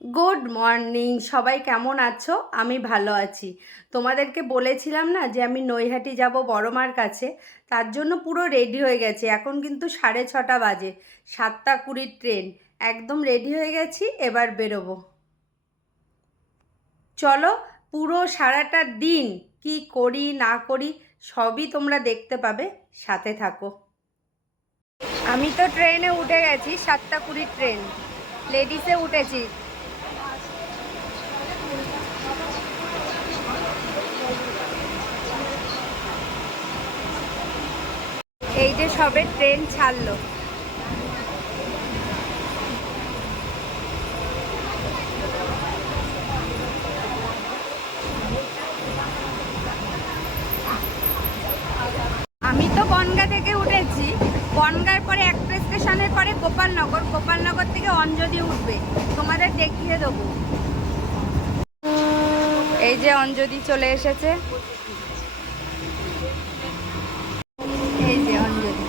Good morning সবাই কেমন আছো? আমি ভালো আছি। তোমাদেরকে বলেছিলাম না যে আমি নৈহাটি যাব বড়মার কাছে? তার জন্য পুরো রেডি হয়ে গেছে। এখন কিন্তু সাড়ে ছটা বাজে। সাতটা কুড়ির ট্রেন একদম রেডি হয়ে গেছি, এবার বেরোবো। চলো, পুরো সারাটা দিন কি করি, না করি, সবই তোমরা দেখতে পাবে। সাথে থাকো। আমি তো ট্রেনে উঠে গেছি, সাতটা কুড়ির ট্রেন লেডিসে উঠেছি এই যে সবে ট্রেন ছাড়লো। আমি তো বনগা থেকে উঠেছি। বনগার পরে একটা স্টেশনের পরে গোপালনগর। গোপালনগর থেকে অঞ্জলি উঠবে। তোমাদের দেখিয়ে দেবো। এই যে অঞ্জলি চলে এসেছে এই যে অঞ্জলি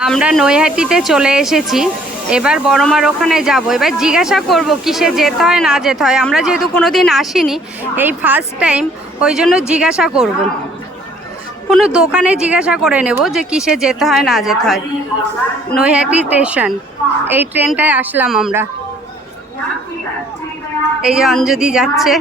আমরা নৈহাটিতে চলে এসেছি। এবার বড়মার ওখানে যাব। এবার জিজ্ঞাসা করব, কিসে যেতে হয়, না যেতে হয়? আমরা যেহেতু কোনো দিন আসিনি, এই ফার্স্ট টাইম ওই জন্য জিজ্ঞাসা করব। কোনো দোকানে জিজ্ঞাসা করে নেব যে কিসে যেতে হয়, না যেতে হয়। নৈহাটি স্টেশন এই ট্রেনটায় আসলাম আমরা। এই যে অঞ্জলি যাচ্ছে।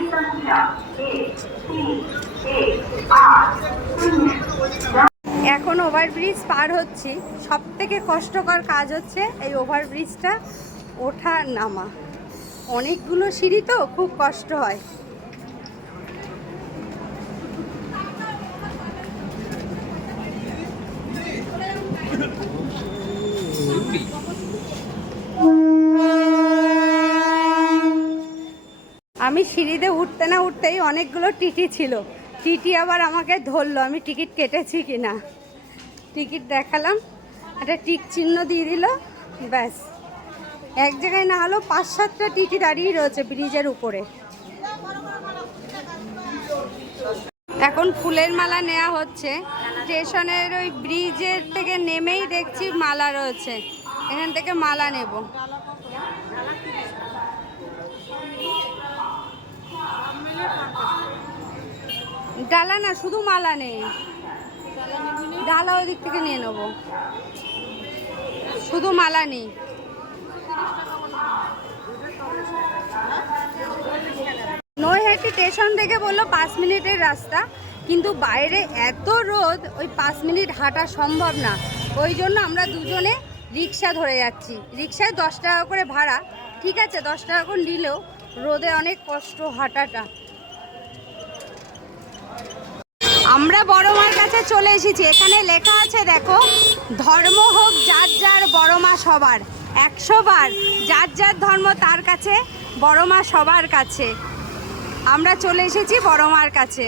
এখন ওভারব্রিজ পার হচ্ছি। সব থেকে কষ্টকর কাজ হচ্ছে এই ওভারব্রিজটা ওঠা নামা। অনেকগুলো সিঁড়ি তো খুব কষ্ট হয়। আমি সিঁড়িতে উঠতে না উঠতেই অনেকগুলো টিটি ছিল। টিটি আবার আমাকে ধরলো, আমি টিকিট কেটেছি কি না টিকিট দেখালাম, একটা টিক চিহ্ন দিয়ে দিল, ব্যাস। এক জায়গায় না হলেও পাঁচ সাতটা টিটি দাঁড়িয়ে রয়েছে ব্রিজের উপরে। এখন ফুলের মালা নেওয়া হচ্ছে। স্টেশনের ওই ব্রিজের থেকে নেমেই দেখছি মালা রয়েছে। এখান থেকে মালা নেব। ডালা না, শুধু মালা নেই। ডালা ওই দিক থেকে নিয়ে নেব। শুধু মালা নেই। নৈহাটি স্টেশন থেকে বলল পাঁচ মিনিটের রাস্তা, কিন্তু বাইরে এত রোদ, ওই পাঁচ মিনিট হাঁটা সম্ভব না। ওই জন্য আমরা দুজনে রিক্সা ধরে যাচ্ছি। রিক্সায় দশ টাকা করে ভাড়া। ঠিক আছে, দশ টাকা করে নিলেও রোদে অনেক কষ্ট হাঁটাটা। আমরা বড় মার কাছে চলে এসেছি। এখানে লেখা আছে, দেখো, ধর্ম হোক যার যার বড় মা সবার। একশো বার যার যার ধর্ম তার কাছে বড় মা সবার কাছে। আমরা চলে এসেছি বড় মার কাছে।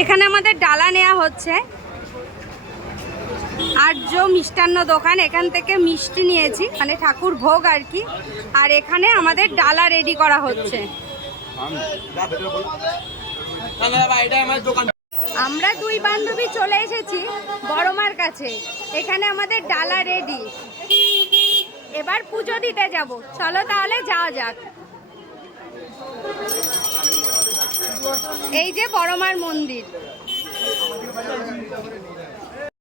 এখানে আমাদের ডালা নেওয়া হচ্ছে। আর্য মিষ্টান্ন দোকান, এখান থেকে মিষ্টি নিয়েছি। মানে ঠাকুর ভোগ আর কি। আর এখানে আমাদের ডালা রেডি করা হচ্ছে। আমরা দুই বান্ধবী চলে এসেছি বড়মার কাছে। এখানে আমাদের ডালা রেডি এবার পুজো দিতে যাব। চলো তাহলে যাওয়া যাক। এই যে বড়মার মন্দির।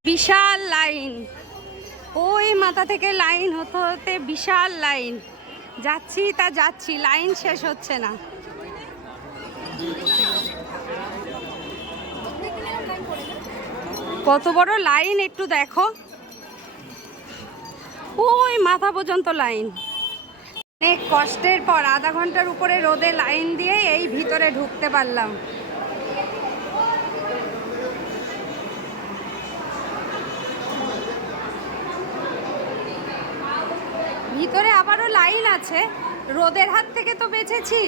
বিশাল লাইন। ওই মাথা থেকে লাইন হতে হতে বিশাল লাইন। যাচ্ছি তা যাচ্ছি, লাইন শেষ হচ্ছে না। কত বড় লাইন একটু দেখো। ওই মাথা পর্যন্ত লাইন। অনেক কষ্টের পর আধা ঘণ্টার উপরে রোদে লাইন দিয়ে এই ভিতরে ঢুকতে পারলাম। ভিতরে আবারও লাইন আছে। রোদের হাত থেকে তো বেঁচেছি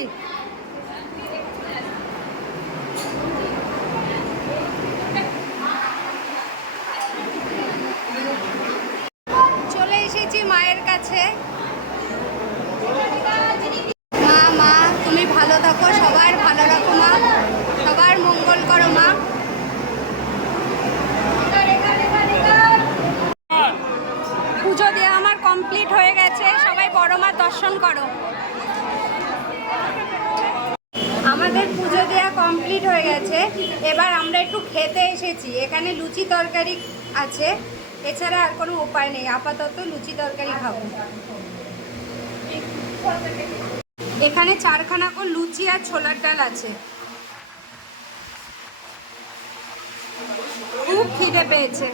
চলে এসেছি মায়ের কাছে মা মা তুমি ভালো থাকো সবার ভালো রাখো মা কমপ্লিট হয়ে গেছে সবাই বড় মার দর্শন করো। আমাদের পুজো দেওয়া কমপ্লিট হয়ে গেছে। এবার আমরা একটু খেতে এসেছি। এখানে লুচি তরকারি আছে। এছাড়া আর কোনো উপায় নেই। আপাতত লুচি তরকারি খাব। এখানে চারখানা করে লুচি আর ছোলার ডাল আছে। খুব খিদে পেয়েছে।